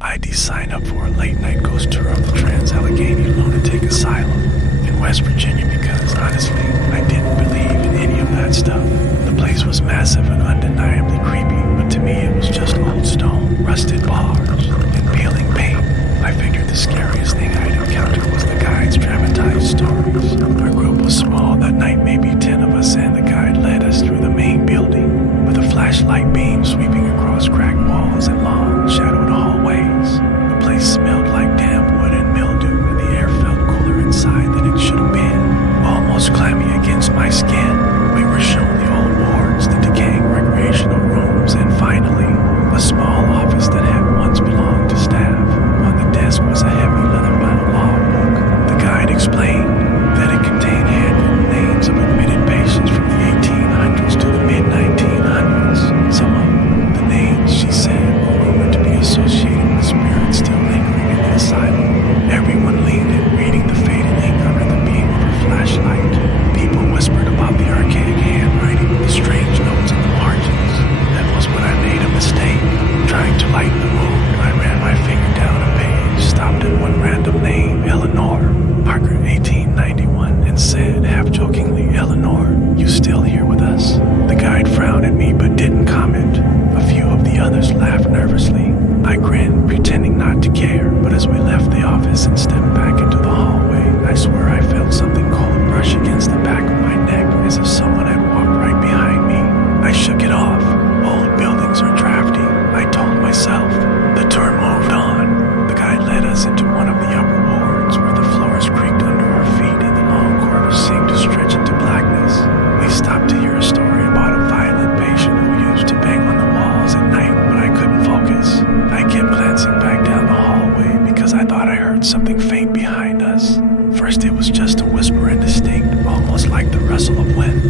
I signed up for a late-night ghost tour of the Trans-Allegheny Lunatic Asylum in West Virginia because, honestly, I didn't believe in any of that stuff. The place was massive and undeniably creepy, but to me it was just old stone, rusted bars, and peeling paint. I figured the scariest thing I'd encountered was the guide's dramatized stories. Our group was small that night, maybe 10 of us, and the guide led us through the main building with a flashlight beam sweeping across cracked walls and long, shadowed hallways. The place smelled like damp wood and mildew, and the air felt cooler inside than it should have been, almost clammy against my skin. We were shown the old wards, the decaying recreational rooms, and finally, a small office that had once belonged to staff. On the desk was a heavy leather-bound logbook. The guide explained that it contained handwritten names of admitted patients from the 1800s to the mid-1900s. Some of the names, she said, were rumored to be associated with spirits still lingering in the asylum. Everyone leaned in, reading the faded ink under the beam of her flashlight. People whispered about the archaic handwriting, the strange notes on the margins. That was when I made a mistake. Trying to lighten the mood, I ran my finger down a page, stopped at one random name, Eleanor, Parker, 1891, and said, half-jokingly, "Eleanor, you still here with us?" The guide frowned at me but didn't comment. A few of the others laughed nervously. I grinned, pretending not to care, but as we left the office and stepped back into the hallway, I swear I felt something cold brush against the back of my neck as if someone had walked right behind me. I shook it off. Old buildings are drafty, I told myself. The tour moved on. The guide led us into one of the upper wards where the floors creaked under our feet and the long corridors seemed to stretch into blackness. We stopped to hear a story about a violent patient who used to bang on the walls at night, but I couldn't focus. I kept glancing back down the hallway because I thought I heard something faint behind us. First it was just a whisper, indistinct, almost like the rustle of wind.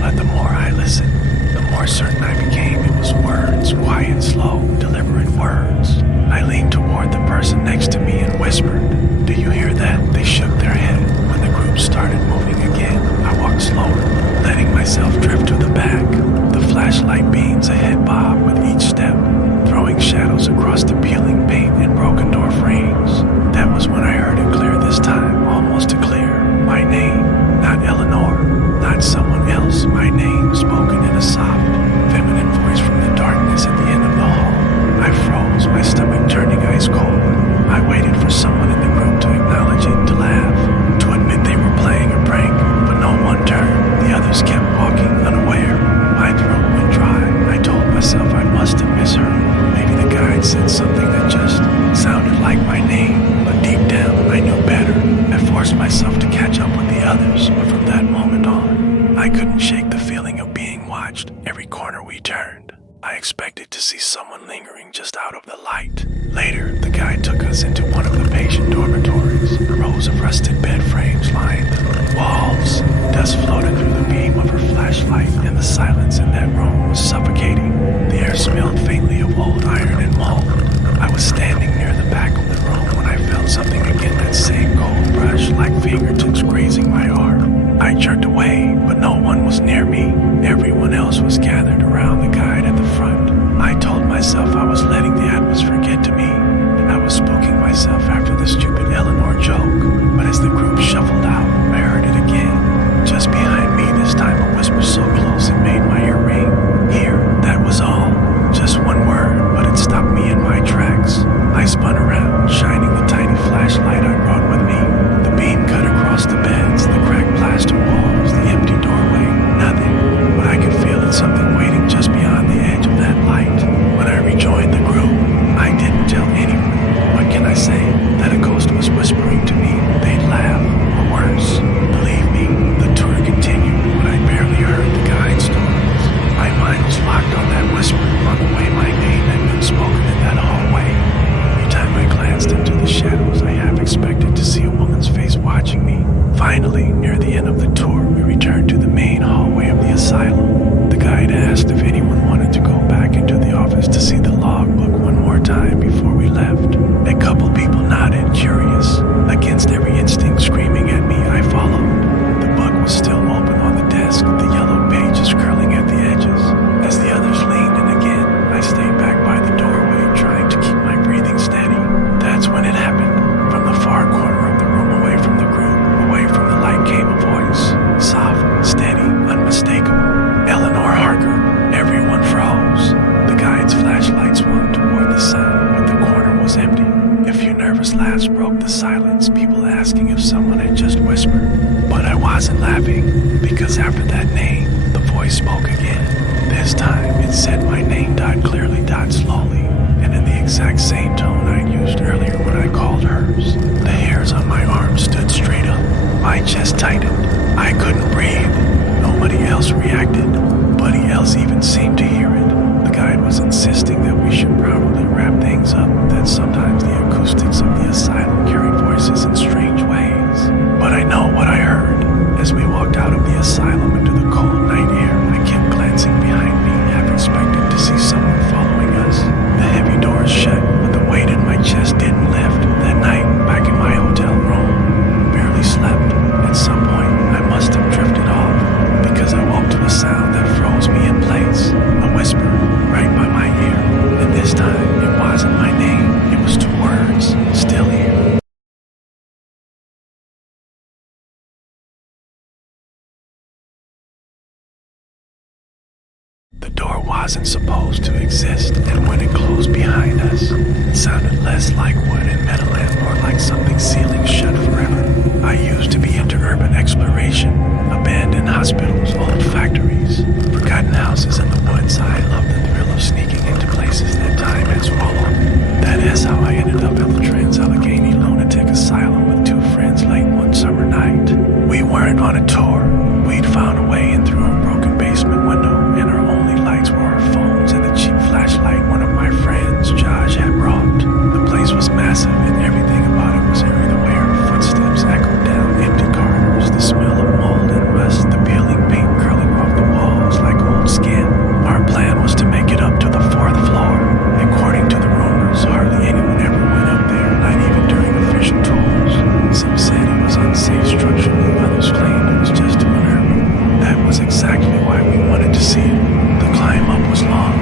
But the more I listened, the more certain I became it was words, quiet, slow, deliberate words. I leaned toward the person next to me and whispered, "Do you hear that?" They shook their head. When the group started moving again, I walked slower, letting myself drift to the back. The flashlight beams ahead bobbed with each step, throwing shadows across the peeling paint and broken door frames. That was when I heard it clear this time, almost clear. My name, not Eleanor, not someone else. My name spoken in a soft, feminine voice from the darkness at the end of the hall. I froze, my stomach turning ice cold. I waited for someone in the group to acknowledge it, to laugh, to admit they were playing a prank, but no one turned. The others kept walking, unaware. My throat went dry. I told myself I must have misheard. Maybe the guide said something that just sounded like my name, but deep down I knew better. I forced myself to catch up with the others, but from that moment on, I couldn't shake the feeling of being watched every corner we turned. I expected to see someone lingering just out of the light. Later, the guide took us into one of the patient dormitories. Rows of rusted bed frames lined the walls. Dust floated through the beam of her flashlight, and the silence in that room was suffocating. The air smelled faintly of old iron and mold. I was standing near the back of the room when I felt something again, that same cold brush, like fingertips grazing my arm. I jerked away, but no one was near me. Everyone else was gathered around the guide at the front. I told myself I was letting the atmosphere get to me, and I was spooking myself after the stupid Eleanor joke. But as the group shuffled out, I heard it again. Just behind me this time, a whisper so close it made my ear ring. Here, that was all. Just one word, but it stopped me in my tracks. I spun around, shining the tiny flashlight I brought with me. The beam cut across the beds, the cracked plaster walls, the empty doorway. Nothing, but I could feel it, something waiting just beyond the edge of that light. When I rejoined the group, I didn't tell anyone. What can I say? That a ghost was whispering to me. They'd laugh, or worse. Believe me, the tour continued. because after that name, the voice spoke again. This time, it said my name died clearly, died slowly, and in the exact same tone I'd used earlier when I called hers. The hairs on my arms stood straight up. My chest tightened. I couldn't breathe. Nobody else reacted. Nobody else even seemed to hear it. The guide was insisting that we should probably wrap things up, that sometimes the acoustics of the asylum carry voices in strange ways. But I know what I heard. As we walked out of the asylum into the cold night air, I kept glancing behind me, half expecting to see someone following us. The heavy doors shut, but the weight in my chest didn't lift. That night, back in my hotel room, barely slept. At some point, I must have drifted off, because I woke to a sound that froze me in place. A whisper, right by my ear. And this time, it wasn't my name. It was two words, still here. The door wasn't supposed to exist, and when it closed behind us, it sounded less like wood and metal and more like something sealing shut forever. I used to be into urban exploration, abandoned hospitals, old factories, forgotten houses in the woods. I love the thrill of sneaking into places that time had swallowed. That is how I ended up at the Trans-Allegheny Lunatic Asylum with two friends late one summer night. We weren't on a tour. We'd found a way in through a broken basement window, and our only lights were our phones and the cheap flashlight one of my friends, Josh, had brought. The place was massive, and everything about it was eerie. The way our footsteps echoed down empty corridors, the smell of mold and rust, the peeling paint curling off the walls like old skin. Our plan was to make it up to the fourth floor. According to the rumors, hardly anyone ever went up there, not even during official tours. Some said it was unsafe structurally, others claimed it was just too unnerving. That was exactly why we wanted to see it. The climb up was long,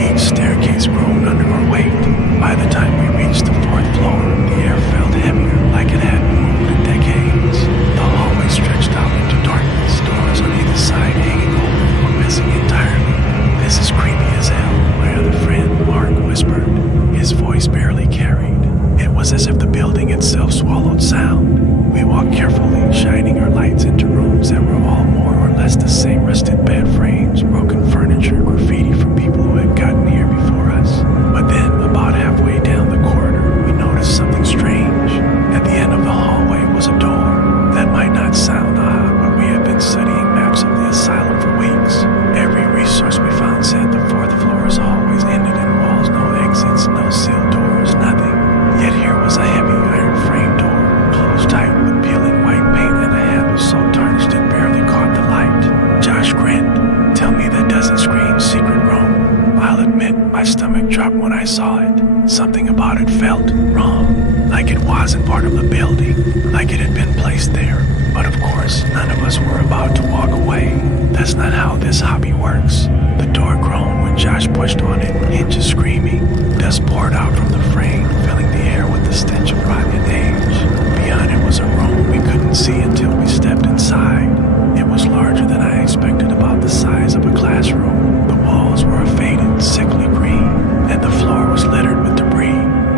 each staircase groaned under our weight. By the time we reached the fourth floor, the air felt heavier, like it hadn't moved in decades. The hallway stretched out into darkness, doors on either side hanging open or missing entirely. This is creepy as hell, my other friend, Mark, whispered. His voice barely carried. It was as if the building itself swallowed sound. We walked carefully, shining our lights into rooms that were all more or less the same: rusted bed frames, broken furniture, graffiti from people who had gotten here before us. But then, about halfway down the corridor, we noticed something strange. At the end of the hallway was a door. That might not sound odd, but we had been studying maps of the asylum for weeks. Every resource we found said the fourth floor's hallways ended in walls, no exits, no sealed doors, nothing. Yet here was a heavy iron frame door, closed tight with peeling white paint and a handle so tarnished it barely caught the light. Josh grinned. Tell me that doesn't scream secret room. I'll admit, my stomach dropped when I saw it. Something about it felt wrong, like it wasn't part of the building, like it had been placed there. But of course, none of us were about to walk away. That's not how this hobby works. The door groaned when Josh pushed on it, hinges screaming. Dust poured out from the frame, filling the air with the stench of rotten age. Beyond it was a room we couldn't see until we stepped inside. It was larger than I expected, about the size of a classroom. The walls were a faded, sickly green, and the floor was littered with debris.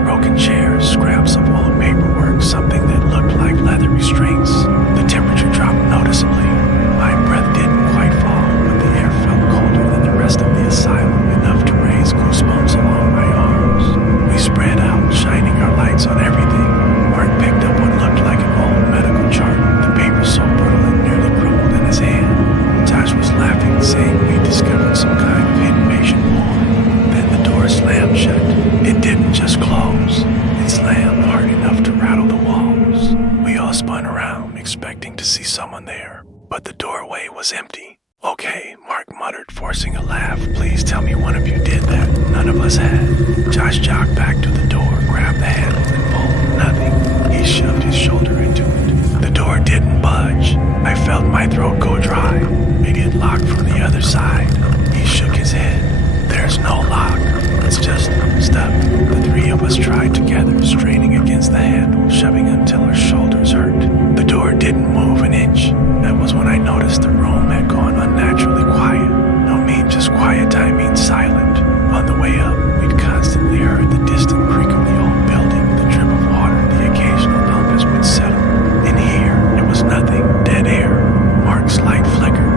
Broken chairs, scraps of old paperwork, something that looked like leather restraints. The temperature dropped noticeably. My breath didn't quite fall, but the air felt colder than the rest of the asylum, enough to raise goosebumps along my arms. We spread out, shining our lights on everything. Mark picked up what looked like an old medical chart, the paper so brittle it nearly crumbled in his hand. Josh was laughing, saying we discovered some kind of hidden patient ward. Then the door slammed shut. It didn't just close. It slammed hard enough to rattle the walls. We all spun around, expecting to see someone there, but the doorway was empty. Okay, Mark muttered, forcing a laugh. Please tell me one of you did that. None of us had. Josh jogged back to the door, grabbed the handle, and pulled. Nothing. He shoved his shoulder into it. The door didn't budge. I felt my throat go dry. Maybe it locked from the other side. He shook his head. There's no lock. It's just stuck. The three of us tried together, straining against the handle, shoving until our shoulders hurt. The door didn't move an inch. That was when I noticed the room had gone unnaturally quiet. Don't mean just quiet, I mean silent. On the way up, we'd constantly heard the distant creak of the old building, the drip of water, the occasional lump as we'd settle. In here, it was nothing, dead air. Mark's light flickered.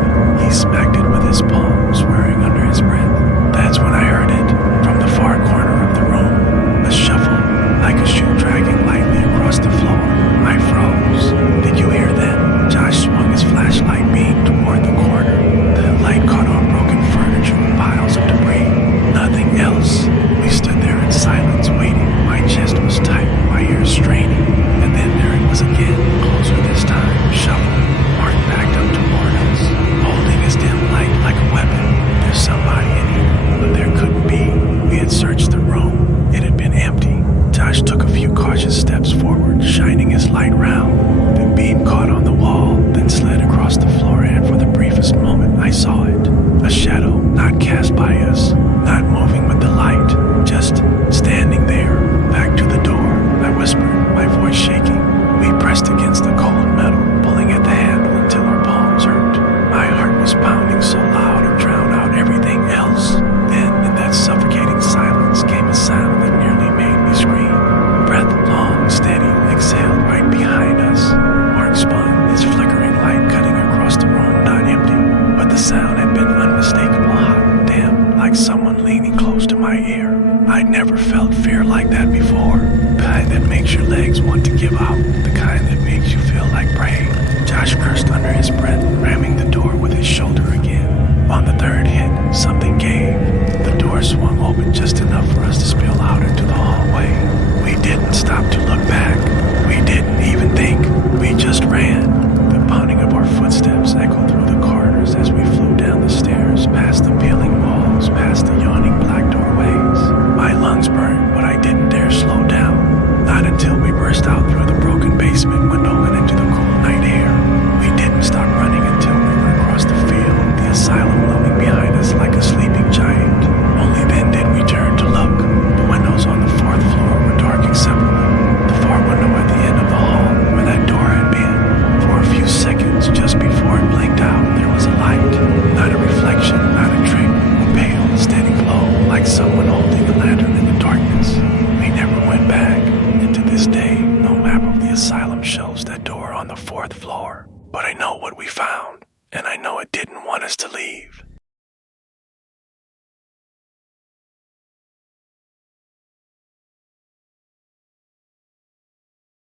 want us to leave.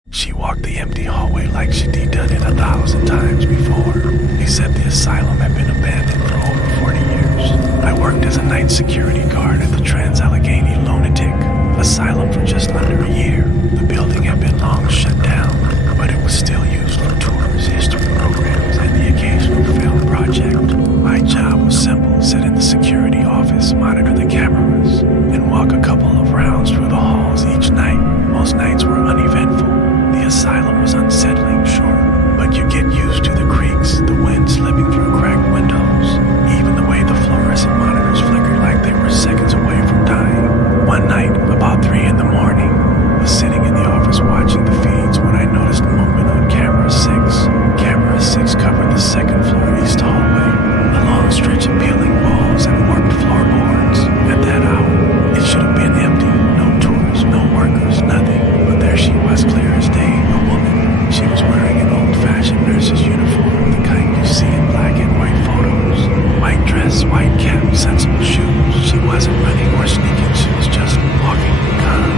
She walked the empty hallway like she'd done it 1,000 times before. He said the asylum had been abandoned for over 40 years. I worked as a night security guard at the Trans-Allegheny Lunatic Asylum for just under a year. The building had been long shut down, but it was still used for tours, history programs, and the occasional film project. My job was simple: sit in the security office, monitor the cameras, and walk a couple of rounds through the halls each night. Most nights were uneventful. The asylum was unsettling, sure, but you get used to the creaks, the wind slipping through cracked windows, even the way the fluorescent monitors flickered like they were seconds away from dying. One night, about 3 in the morning, I was sitting in the office watching the feeds when I noticed movement on camera 6. Camera 6 covered the second floor east hallway, a long stretch of peeling walls and warped floorboards. At that hour, it should have been empty. No tours, no workers, nothing. But there she was, clear as day, a woman. She was wearing an old-fashioned nurse's uniform, the kind you see in black and white photos. White dress, white cap, sensible shoes. She wasn't running or sneaking, she was just walking, calm,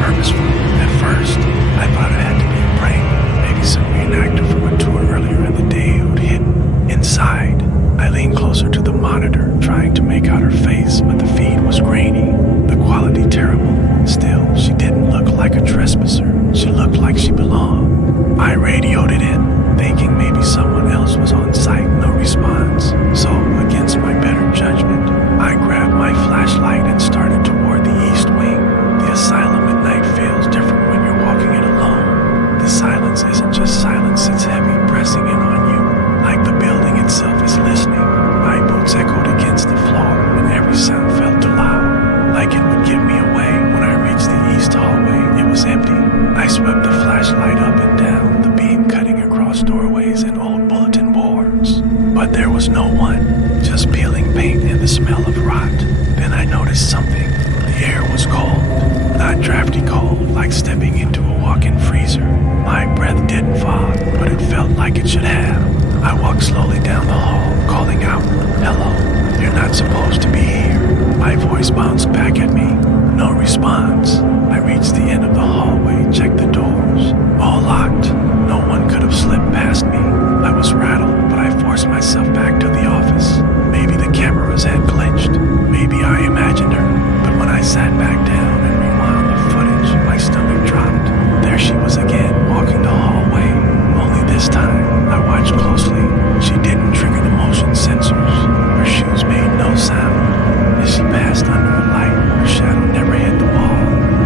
purposeful. At first, I thought it had to be a prank, maybe some reenactor from a tour earlier in the day who'd hidden. Inside, I leaned closer to the monitor, trying to make out her face, but the feed was grainy, the quality terrible. Still, she didn't look like a trespasser. She looked like she belonged. I radioed it in, thinking maybe someone else was on site. No response. So, against my better judgment, I grabbed my flashlight and started toward the east wing. The asylum at night feels different when you're walking it alone. The silence isn't just silence, it's heavy, pressing in on you, like the building itself is listening. My boots echoed against the floor, and every sound felt too loud, like it would give me away. When I reached the east hallway, it was empty. I swept the flashlight up and down, the beam cutting across doorways and old bulletin boards. But there was no one, just peeling paint and the smell of rot. Then I noticed something. The air was cold, not drafty cold, like stepping into a walk-in freezer. My breath didn't fog, but it felt like it should have. I walked slowly down the hall, calling out, "Hello, you're not supposed to be here." My voice bounced back at me. No response. I reached the end of the hallway, checked the doors. All locked. No one could have slipped past me. I was rattled, but I forced myself back to the office. Maybe the cameras had glitched. Maybe I imagined her. But when I sat back down and rewound the footage, my stomach dropped. There she was again, walking the hallway. Only this time, I watched closely. She didn't trigger the motion sensors. Her shoes made no sound. As she passed under a light, her shadow never hit the wall.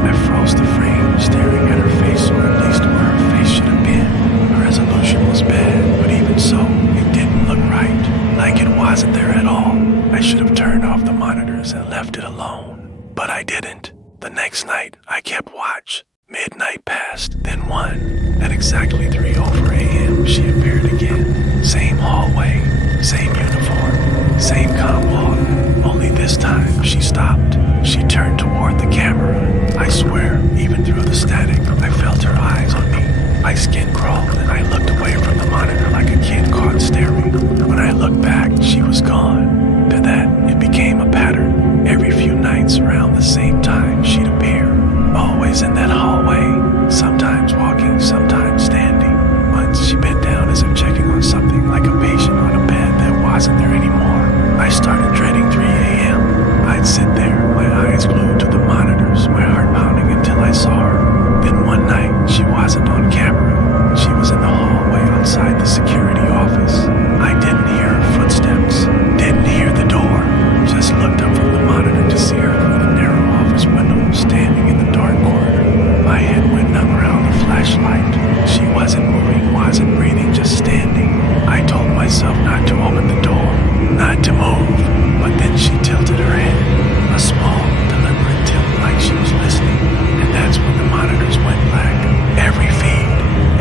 I froze the frame, staring at her face, or at least where her face should have been. The resolution was bad, but even so, it didn't look right. Like it wasn't there at all. I should have turned off the monitors and left it alone. But I didn't. The next night, I kept watch. Midnight passed, then 1. At exactly 3:00 a.m., she appeared again. Same hallway, same uniform, same calm walk. Only this time, she stopped. She turned toward the camera. I swear, even through the static, I felt her eyes on me. My skin crawled, and I looked away from the monitor like a kid caught staring. When I looked back, she was gone. To that, it became a pattern. Every few nights around the same time, she'd appear. Always in that hallway, sometimes walking, sometimes standing. Once she bent down as if checking on something, like a patient on a bed that wasn't there anymore. I started dreading 3 a.m. I'd sit there, my eyes glued to the monitors, my heart pounding until I saw her. Then one night, she wasn't on camera. She was in the hallway outside the security office. I didn't hear her footsteps, didn't hear the door, just looked up from the monitor to see her through the narrow office window, standing in the dark corridor. My head went numb around the flashlight. She wasn't moving, wasn't breathing, just standing. I told myself not to open the door, not to move, but then she tilted her head, a small, deliberate tilt like she was listening, and that's when the monitors went black. Every feed,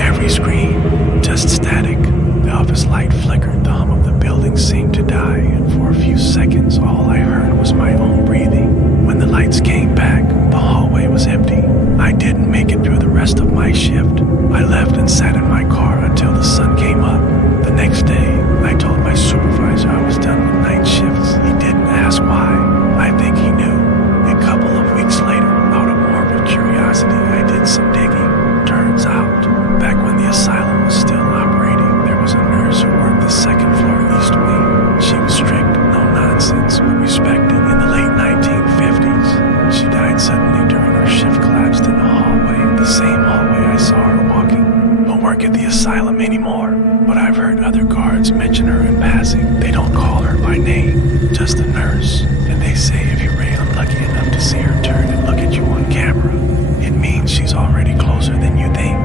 every screen, just static. The office light flickered, the hum of the building seemed to die, and for a few seconds all I heard was my own breathing. When the lights came back, the hallway was empty. I didn't make it through the rest of my shift. I left and sat in my car until the sun came up. The next day, I told my supervisor I was done. but I've heard other guards mention her in passing. They don't call her by name, just a nurse. And they say if you're really unlucky enough to see her turn and look at you on camera, it means she's already closer than you think.